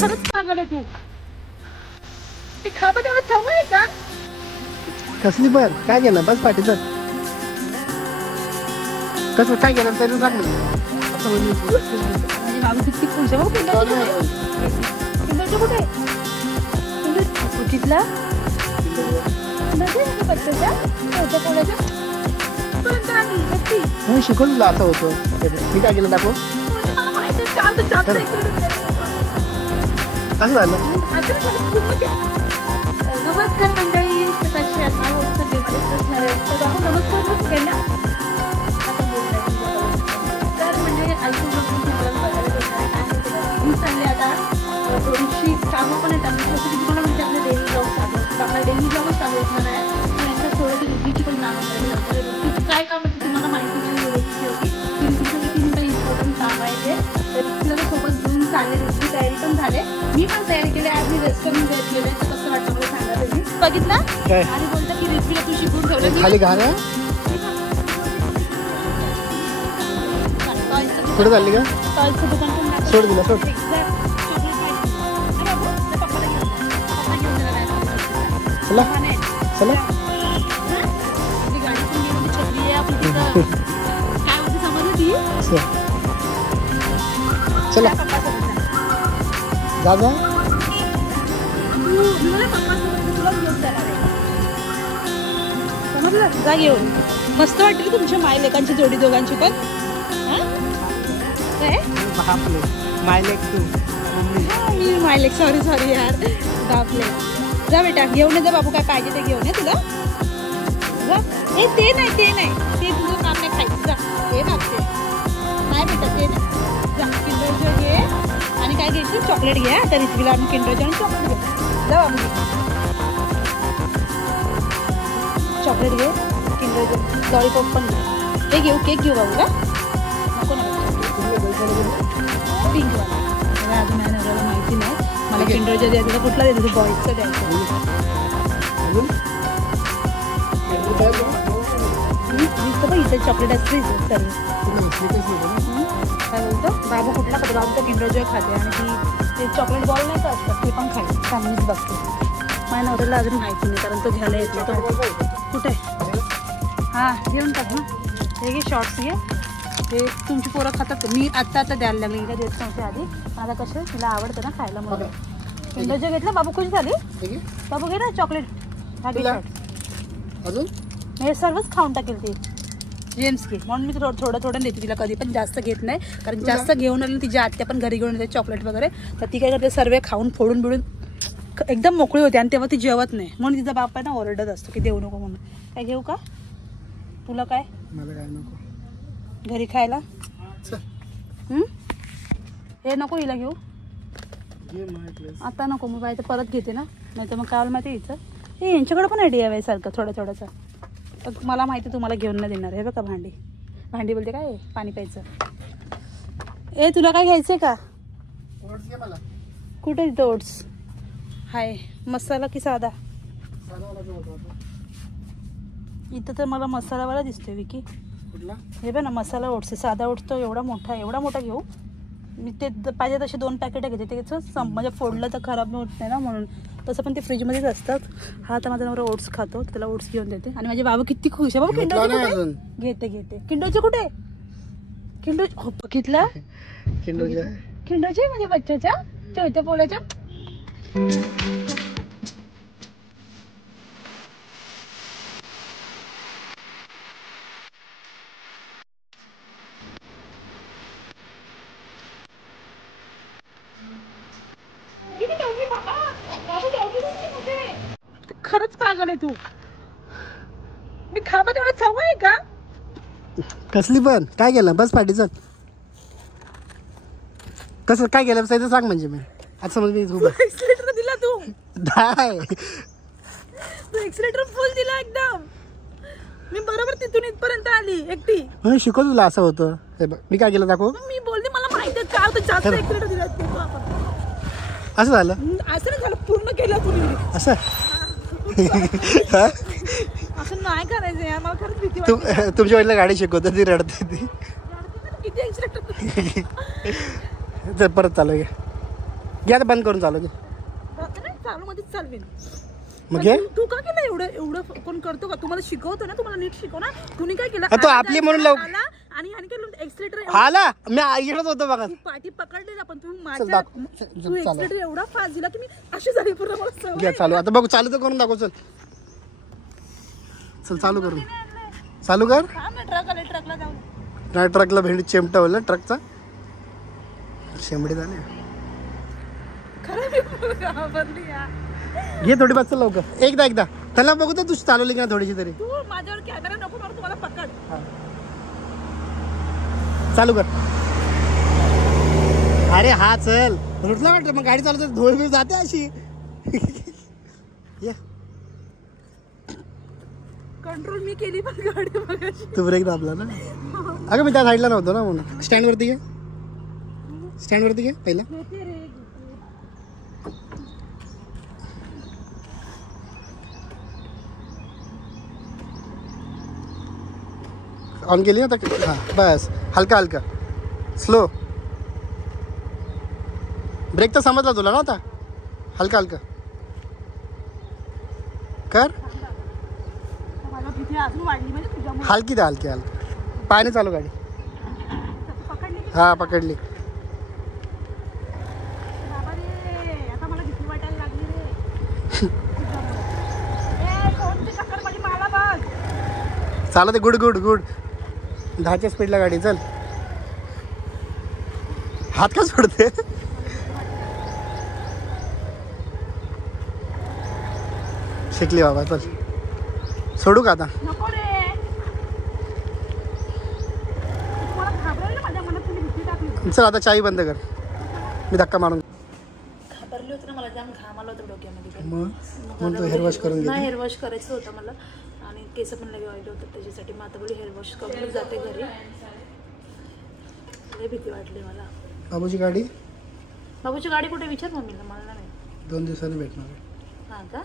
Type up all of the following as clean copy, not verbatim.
खरंच पागल आहे तू. ते खाबा तेवढं सवय आहे का? कसली पण काय केलं बस पाठीचं कसं काय केलं तरी सांग ना. माझी बाबू किती खुश आहे. किंडरचं कुठे कितला बच्चाच्या शिकवून तुला असं होतं मी काय केलं दाखव. असं झालं. नमस्कार मंडळी कशी नमस्कार केला तर म्हणजे ऐकून चालले आता थोडीशी कामं पण आहेत आम्ही तुम्हाला म्हणजे आपले डेली ब्लॉग सांगतो आपला डेली ब्लॉगच सांगणार आहे पण यांच्यात थोडंसं रुटीची पण कामं करायला रुटीची काय काम आहे तुम्हाला माहिती नाही रुटीची होती रुटीचं किती काही इम्पॉर्टंट काम आहे ते तर तिला सोबत घेऊन चालले रुटीची तयारी पण झाली मी पण तयारी केली आज मी रेस्टॉरंट भेट गेले तर कसं वाटतं मला सांगा तुम्ही बघितलं आणि बोलता की रेसिपीला तू शिकून ठेवलं खाली घाल कुठे चालली का टॉयचं दुकान पण सोड दिला सोड चला चला गाडी पण गेली छत्री आहे आपली तिथं काय होती समजली ती चला जा जा समजलं जा घेऊन मस्त वाटली तुमच्या माय लेकांची जोडी दोघांची पण मायलेक तू मी मायलेक सॉरी यार बापले जा बेटा घेऊन ये जा बाबू काय पाहिजे ते घेऊन ये तुला ते नाही ते तुझं काम नाही खायचं जा हे मागते नाही बेटा ते नाही जा किंडर जॉय घे आणि काय घ्यायचं चॉकलेट घ्या त्या रेसिपीला आम्ही किंडर जॉय आणि चॉकलेट घेऊ जा बाबू चॉकलेट घे किंडर जॉय लॉलीपॉप पण घे हे घेऊ केक घेऊ बाबूला नको ना पिंकवाला मला अजून एवढ्याला माहिती नाही मला किंडर जॉय द्यायचं कुठला द्यायचं बॉयजचं द्यायचं इथं चॉकलेट असते सर्व काय बोलतो बाबू कुठला खातो बाबू तर किंडर जॉय खाते आणि ती ते चॉकलेट बॉल नाही का असतात ते पण खाते चांगलीच बघते माझ्या नवऱ्याला अजून माहिती नाही कारण तो घ्यायला येतो तो कुठे हां घेऊन टाक ना हे घे शॉर्ट्स घे ते तुमची पोरं खातात मी आत्ता द्यायला लागली हिला देत नव्हते आधी मला कसं तिला आवडतं ना खायला म्हणून किंडर जॉय घेतलं बाबू खुश झाली बाबू घे ना चॉकलेट अजून हे सर्वच खाऊन टाकेल ती जेम्स घे म्हणून मी थोडं देते तिला कधी पण जास्त घेत नाही कारण जास्त घेऊन आली तिच्या आत्या पण घरी घेऊन येते चॉकलेट वगैरे तर ती काय करते सर्व खाऊन फोडून बिडून एकदम मोकळी होते आणि तेव्हा ती जेवत नाही म्हणून तिचा बाप आहे ना ओरडत असतो की देऊ नको म्हणून काय घेऊ का तुला काय मला काय नको घरी खायला हे नको हिला घेऊ आता नको मग बाई परत घेते ना नाही तर मग काय माहिती इथं हे यांच्याकडे पण आयडिया आहे सारखं थोडासा तर मला माहिती तुम्हाला घेऊन नाही देणार हे बघा भांडी बोलते काय पाणी प्यायचं तुला काय घ्यायचंय का कुठे तिथं ओट्स हाय मसाला की साधा इथं तर मला मसालावाला दिसतोय विकी हे बघ ना मसाला ओट्स साधा ओट्स तो एवढा मोठा घेऊ मी ते पाहिजे तसे 2 पॅकेट घेते त्याचं म्हणजे फोडलं तर खराब होत नाही ना म्हणून तसं पण ते फ्रीजमध्येच असतात हा आता माझा नवरा ओट्स खातो त्याला ओट्स घेऊन देते आणि माझे बाबू किती खुश आहे बाबू किंडर घेते किंडरचे कुठे किंडर बघितला किंडरचे म्हणजे बच्चाच्या चौथ्या पोळ्याच्या खरंच पागल आहे तू मी खाबा तेवढं सवय आहे का कसली पण काय केलं बस पाठीचं कसं काय केलं बसायचं सांग म्हणजे मी आज समज मी एक्सिलेटर दिला तू काय तू एक्सिलेटर फुल दिला एकदम मी बरोबर तिथून इथपर्यंत आली एकटी म्हणून शिकव तुला असं होतं मी काय केलं दाखव मी बोलते मला माहिती का होतं जास्त एक्सिलेटर दिला तू असं झालं असं नाही झालं पूर्ण केलं तुम्ही असं असं नाही करायचं यार मला खरंच भीती वाटते तुमच्या वडिला गाडी शिकवतात ती रडते ती किती एक्सिलेटर तर परत चालू घ्या घे आता बंद करून चालू घे. चालू मध्येच चालवेन. मग घे. तू का केलं एवढं कोण करतो का? तुम्हाला शिकवतो ना, तुम्हाला नीट शिकव ना. तुम्ही काय केलं? तो आपली म्हणून लवकर आणि काय एक्सिलेटर आला. मी ऐकत होतो बघा. पाठी पकडली ना, पण तुम्ही माझ्या तू एक्सिलेटर एवढा फास्ट दिला तुम्ही अशी झाली पूर्ण. मला घे चालू. आता बघू चालू तर करून दाखव. चल चल चालू करून चालू कर. ट्रकला जाऊ. नाही ट्रकला भेंडी चिमटवलं ट्रकचा शेंबडी झाले. घे थोडी बस लवकर. एकदा त्याला बघू तर तू चालवली की ना थोडीशी तरी. तू माझ्यावर कॅमेरा नको मारू. तुम्हाला पकड. चालू कर. अरे हा चल रुटला वाटतं मग गाडी चालवते धोळ बिळ जाते अशी. कंट्रोल मी केली पण गाडी बघायची. तू ब्रेक दाबला ना. अगं मी त्या साईडला नव्हतो ना म्हणून. स्टँडवरती घे. स्टँडवरती घे पहिला. ऑन केली ना तर हां बस. हलका स्लो. ब्रेक तर समजला तुला ना आता. हलका कर. हलकी पायाने चालू गाडी. हा पकडली. चालते. गुड 10च्या स्पीडला गाडी. चल हात का सोडते. शिकली बाबा. चल सोडू का आता. चल आता चावी बंद कर. मी धक्का मारून घाबरले होते ना. मला जाम घाम आला होता डोक्यामध्ये. मग तू हेअर वॉश करून घे. हेअर वॉश करायचं होतं मला आणि केस पण लगे ऑइल होतं त्याच्यासाठी. मग आता बोलली हेअर वॉश करून जाते घरी. लय भीती वाटली मला. बाबूची गाडी कुठे विचार मम्मीला. मला नाही 2 दिवसांनी भेटणार. हा का.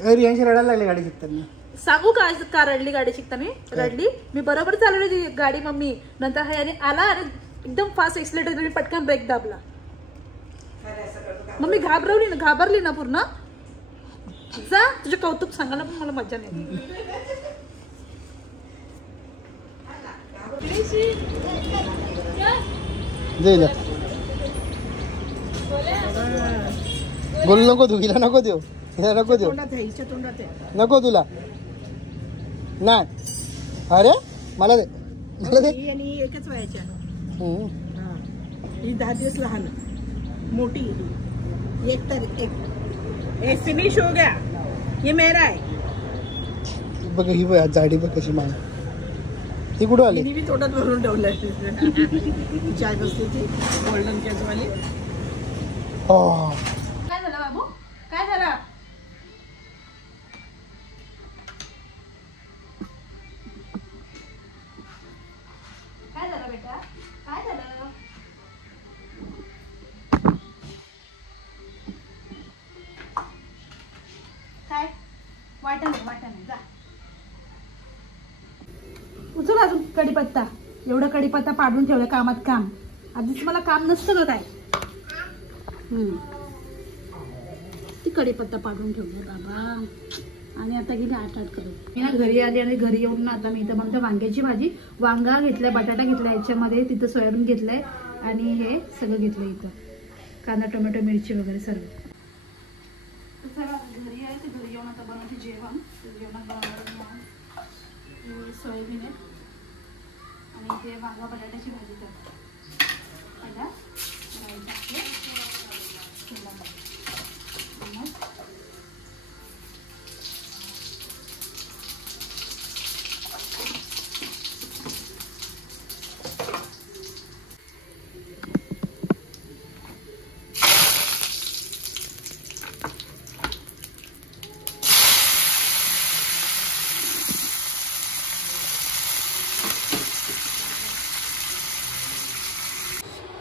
अरे यांची रडायला लागली गाडी शिकताना. सांगू का रडली गाडी शिकताना. रडली मी बरोबर चालवली गाडी मम्मी. नंतर हा याने आला आणि एकदम फास्ट एक्सिलेटर पटकन ब्रेक दाबला. मम्मी घाबरली ना पूर्ण. जा तुझे कौतुक सांगायला पण मला मजा नाही. बोल नको तू. हिला नको देऊ. नको तुला नाही. अरे मला दे. एकच वयाच्या. ही 10 दिवस लहान मोठी. एक फिनिश हो गया. ये मेरा है. बघ ही बघ जाडी बघ कशी मान. ती कुठं आली. मी तोंडात भरून ठेवलंय. चाय बसली ती गोल्डन केसवाली. काय झालं बाबू. काय झालं. बेटा काय झालं. काय वाटण जा. उचल अजून कढीपत्ता. एवढा कढीपत्ता पाडून ठेवला. कामात काम. आधीच मला काम नसतं का काय. ती कढीपत्ता पाडून ठेवला बाबा. आणि आता गेली आठ करत. मी ना घरी आली आणि घरी येऊन ना आता मी इथं बनवते वांग्याची भाजी. वांगा घेतलाय, बटाटा घेतलाय, याच्यामध्ये तिथं सोयाबीन घेतलंय आणि हे सगळं घेतलंय. इथं कांदा, टोमॅटो, मिरची वगैरे सर्व. घरी आहे ते घरी येऊन आता बनवते जेवण. जेवणात बनवणार सोयाबीन आहे आणि ते वांगा बटाट्याची भाजी करते. पहिला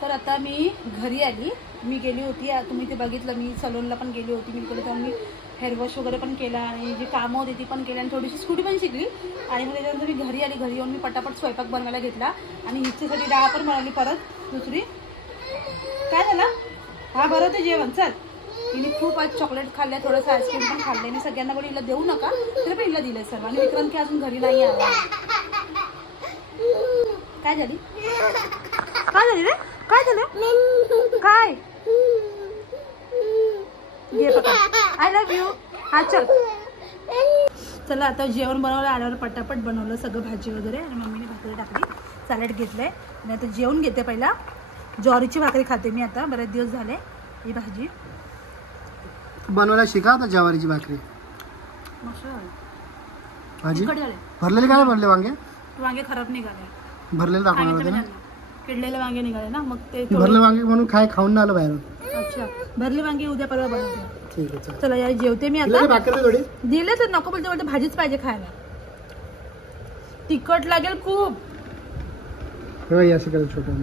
तर आता मी घरी आली. मी गेली होती. तुम्ही ते बघितलं. मी सलूनला पण गेली होती. मी तिकडे जाऊन मी हेअर वॉश वगैरे पण केला आणि जी कामं होती ती पण केली आणि थोडीशी स्कूटी पण शिकली. आणि मग त्याच्यानंतर मी घरी आली. घरी येऊन मी पटापट स्वयंपाक बनवायला घेतला आणि हिच्यासाठी डाळ पण बनवली परत दुसरी. काय झालं. हा बरं ते जेवण चल. हिने खूप आज चॉकलेट खाल्ल्या, थोडंसं आईस्क्रीम पण खाल्ले. मी सगळ्यांना बोलले हिला देऊ नका, तरी पण हिला दिलंय सर्व. आणि विक्रांत की अजून घरी नाही आला. काय झाली रे? काय झालं? काय घे पकड. I love you. हा चल. चला आता जेवण बनवलं, आल्यावर पटापट बनवलं सगळं, भाजी वगैरे. आणि मम्मीने भाकरी टाकली, सॅलड घेतलंय. आणि आता जेवण घेते. पहिला ज्वारीची भाकरी खाते मी आता, बरेच दिवस झाले. ही भाजी बनवायला शिका आता, ज्वारीची भाकरी. मस्त झाली. भाजी तिखट झाले. भरलेले काय भरले वांगे? वांगे खराब निघाले. भरलेले दाखवणार होते ना. किडलेले वांगे निघाले ना, मग ते भरले वांगे म्हणून खाऊन नाही आलं बाहेर. अच्छा, भरले वांगे उद्या परवा बनवते. ठीक आहे चल. चला यार जेवते मी आता. भाकर थोडी दिले तर नको बोलते, बोलते भाजीच पाहिजे खायला. तिखट लागेल खूप. असं केलं छोटं.